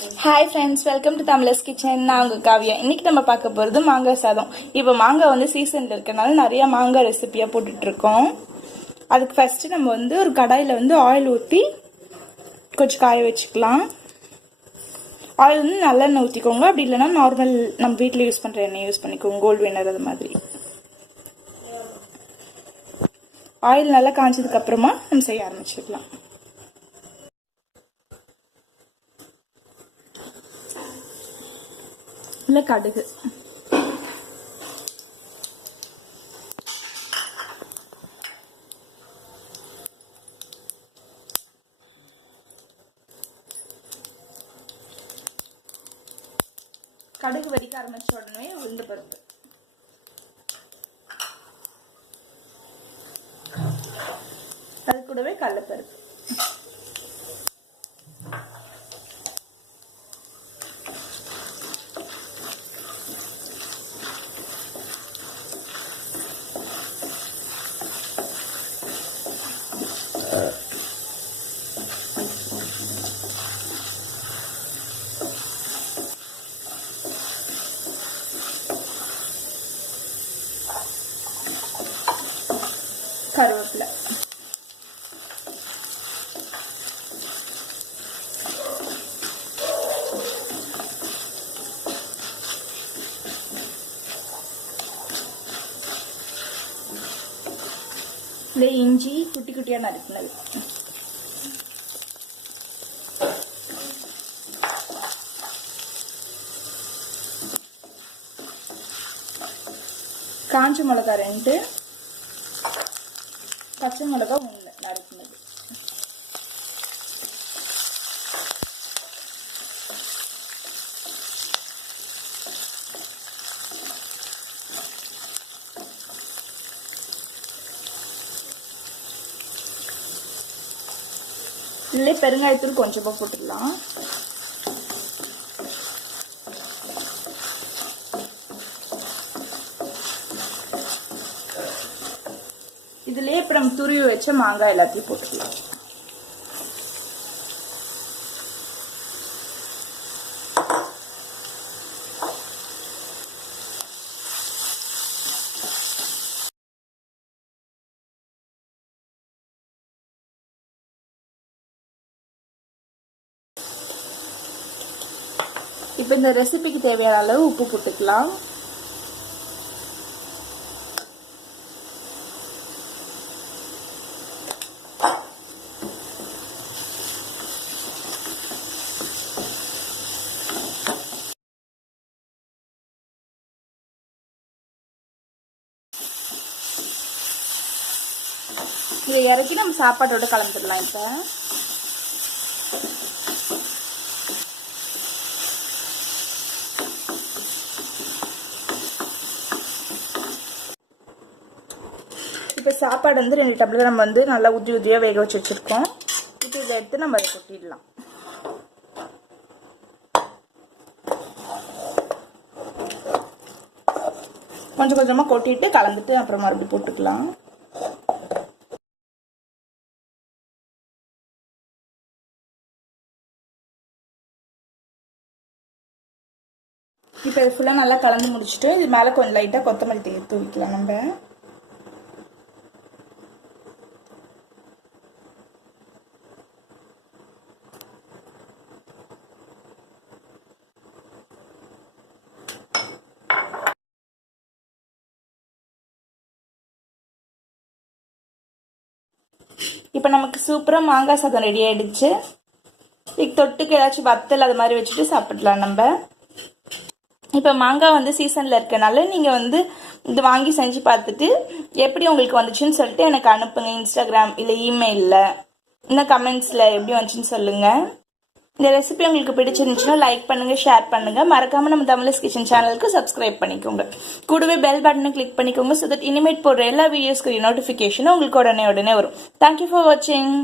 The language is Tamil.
Hi friends, welcome to Tamizhas kitchen. நான் உங்கள் காவியா. இன்னைக்கு நம்ம பார்க்க போகிறது மாங்காய் சாதம். இப்போ மாங்காய் வந்து சீசனில் இருக்கனால நிறையா மாங்காய் ரெசிபியாக போட்டுட்ருக்கோம். அதுக்கு ஃபஸ்ட்டு நம்ம வந்து ஒரு கடாயில் வந்து ஆயில் ஊற்றி கொஞ்சம் காய வச்சுக்கலாம். ஆயில் வந்து நல்லெண்ணெய் ஊற்றிக்கோங்க. அப்படி இல்லைன்னா நார்மல் நம்ம வீட்டில் யூஸ் பண்ணுற எண்ணெய் யூஸ் பண்ணிக்கோங்க, கோல்டு வின்னர் அது மாதிரி. ஆயில் நல்லா காய்ச்சதுக்கப்புறமா நம்ம செய்ய ஆரம்பிச்சிடலாம். இல்லை கடுகு, கடுகு வெடிக்க ஆரம்பிச்ச உடனே உளுந்து பருப்பு, அது கூடவே கடலைப்பருப்பு, கருவேப்பிலை, இஞ்சி குட்டி குட்டியா நறுக்கினது, காஞ்ச மிளகா 2, பச்சை மிளகா 1 நறுக்கினது, இதுலேயே பெருங்காயத்தூள் கொஞ்சமாக போட்டுடலாம். இதுலேயே இப்போ நம்ம துருவி வச்ச மாங்காய் எல்லாத்தையும் போட்டுக்கலாம். இப்போ இந்த ரெசிபிக்கு தேவையான அளவு உப்பு போட்டுக்கலாம். இதை இறக்கி நம்ம சாப்பாட்டோட கலந்துடலாம். இப்போ இப்போ சாப்பாடு வந்து 2 டம்ளர் நம்ம வந்து நல்லா உதிரி உதிரியாக வேக வச்சு வச்சுருக்கோம். இப்போ இதை எடுத்து நம்ம அதை கொட்டிடலாம். கொஞ்சம் கொஞ்சமாக கொட்டிட்டு கலந்துட்டு அப்புறம் மறுபடியும் போட்டுக்கலாம். இப்போ இது ஃபுல்லாக நல்லா கலந்து முடிச்சுட்டு இது மேலே கொஞ்சம் லைட்டாக கொத்தமல்லி தூவிக்கலாம். நம்ம இப்போ நமக்கு சூப்பராக மாங்காய் சாதம் ரெடி ஆகிடுச்சு. இதுக்கு தொட்டுக்கு ஏதாச்சும் வத்தல் அது மாதிரி வச்சுட்டு சாப்பிடலாம். நம்ம இப்போ மாங்காய் வந்து சீசனில் இருக்கனால நீங்கள் வந்து இது வாங்கி செஞ்சு பார்த்துட்டு எப்படி உங்களுக்கு வந்துச்சுன்னு சொல்லிட்டு எனக்கு அனுப்புங்க. இன்ஸ்டாகிராம் இல்லை இமெயிலில், இன்னும் கமெண்ட்ஸில் எப்படி வந்துச்சுன்னு சொல்லுங்கள். இந்த ரெசிபி உங்களுக்கு பிடிச்சிருந்துச்சுன்னா லைக் பண்ணுங்கள், ஷேர் பண்ணுங்கள். மறக்காமல் நம்ம தமிழஸ் கிச்சன் சேனலுக்கு சப்ஸ்கிரைப் பண்ணிக்கோங்க. கூடவே பெல் பட்டனை கிளிக் பண்ணிக்கோங்க. ஸோ தட் இனிமேட் போடுற எல்லா வீடியோஸ்க்கு நோட்டிஃபிகேஷனும் உங்களுக்கு உடனே வரும். தேங்க்யூ ஃபார் வாட்சிங்.